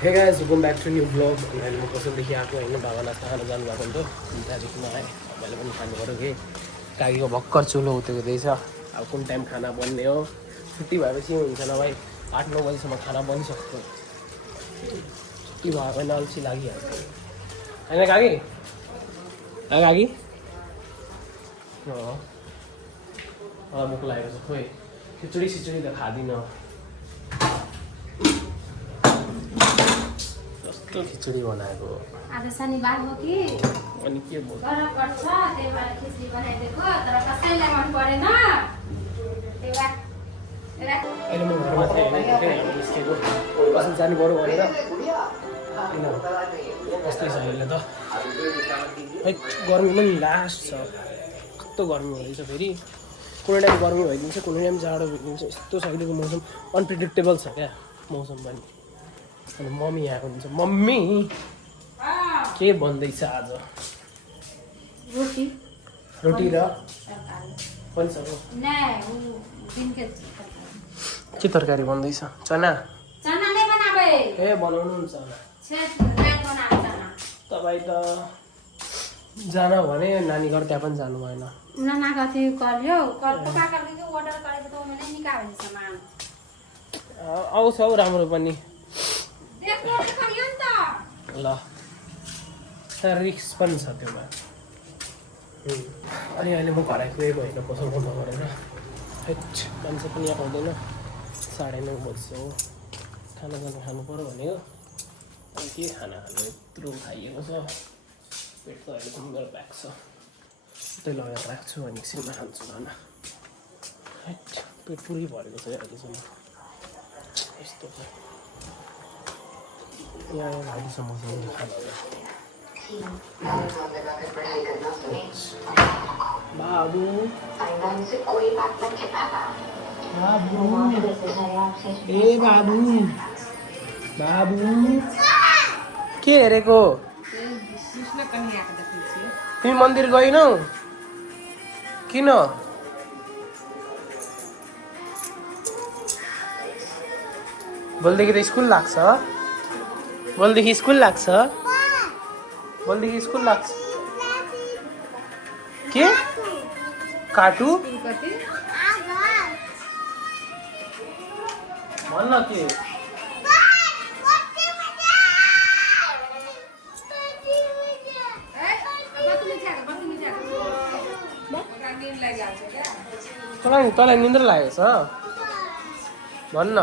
हे guys welcome back to new blog. अहिले म कसैदेखि आएको होइन, बाबा नास्ता खान जानुभएको नि त, त्यहाँदेखि आएँ। मैले पनि खानु पऱ्यो कि काकीको भर्खर चुलो उतेको रहेछ। अब कुन टाइम खाना बन्ने हो, छुट्टी भएपछि हुन्छ नभए 8-9 बजीसम्म खाना बनिसक्छ। छुट्टी भयो भने अल्छी लागिहाल्छ होइन काकी? काकी मलाई भोक लागेको छ, खोइ खिचडी सिचडी त खाँदिनँ। कस्तो खिचडी बनाएको आज शनिबार हो कि अनि के बोल गरम पर्छ, त्यही भएर खिचडी बनाइदिएको। तर कसैलाई मन परेन, त्यही भएर अहिले म घरमा थिएँ होइन, निस्केको कसै जानु पऱ्यो भनेर। किन कस्तै छ अहिले त, है गर्मी पनि लास्ट छ। कस्तो गर्मी भइदिन्छ फेरि, कुनै टाइम गर्मी भइदिन्छ, कुनै टाइम जाडो भइदिन्छ। यस्तो छ अहिलेको मौसम, अनप्रिडिक्टेबल छ क्या मौसम पनि। अनि मम्मी आएको हुन्छ। मम्मी के भन्दैछ आज? रोटी रोटी र पनि छ के तरकारी भन्दैछ? चना चना नै बनाबे। ए बनाउनुहुन्छ तपाईँ त जान भने नानी घर त्यहाँ पनि जानु भएन। नाना कति गर्यो पका करके के अर्डर गरेको त मैले निकाल दिन्छ माम। आउँछ हौ राम्रो पनि। देख रोटी खाइयो नि त ल रिक्स पनि छ त्योमा। अनि अहिले म घर आइपुगेको होइन, पसल बन्द गरेर। हेट मान्छे पनि यहाँ पाउँदैन, 9:30 बज्छ हो। खाना खानु पऱ्यो भनेको। अनि के खाना खानु, यत्रो खाइएको छ। पेट त अहिले पनि मेरो ब्याग छ, त्यही लगेर राख्छु अनि एकछिनमा खान्छु खाना। हेट पेट पुरै भरेको छ अहिलेसम्म। यस्तो छ यहाँ भाइले समोसा खानु। बाबु बाबु ए बाबु बाबु के हेरेको? तिमी मन्दिर गइनौ किन? भोलिदेखि त स्कुल लाग्छ। भोलिदेखि स्कुल लाग्छ। भोलिदेखि स्कुल लाग्छ। के काटु भन्न के? तँलाई निन्द्रा लागेको छ भन्न।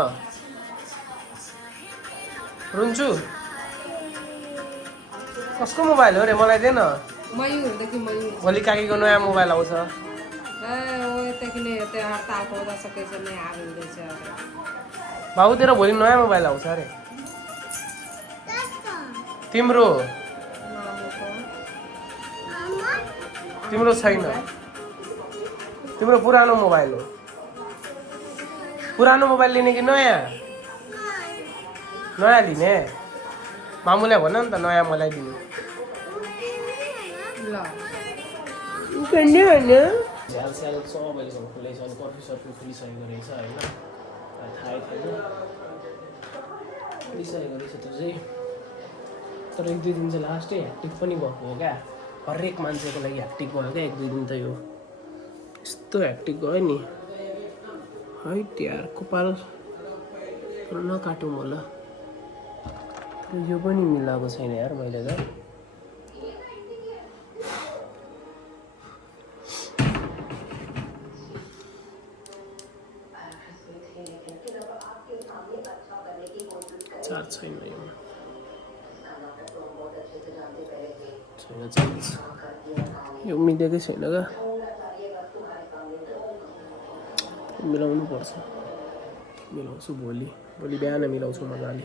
रुन्छु। कसको मोबाइल हो रे? मलाई दे न। भोलि काकीको नयाँ मोबाइल आउँछ। बाबु तेरो भोलि नयाँ मोबाइल आउँछ अरे। तिम्रो तिम्रो छैन, तिम्रो पुरानो मोबाइल हो। पुरानो मोबाइल लिने कि नयाँ? नयाँ लिने। मामुलाई भन नि त नयाँ मलाई दिनु। झ्याल स्याल 6 बजीसम्म खुलेछ अनि कर्फ्यू सर्फ्यू खुलिसकेको रहेछ होइन, थाहै थिएन। खुलिसकेको रहेछ त्यो चाहिँ। तर 1-2 दिन चाहिँ लास्टै ह्याक्टिक पनि भएको हो क्या। हरेक मान्छेको लागि ह्याक्टिक भयो क्या 1-2 दिन त। यो यस्तो ह्याक्टिक गयो नि है यार, कपाल नकाटौँ होला। तर यो पनि मिलाएको छैन यार मैले त। चार्ज छैन यो चार्ज, यो मिलेकै छैन क्या। मिलाउनु पर्छ, मिलाउँछु भोलि बिहान मिलाउँछु मजाले।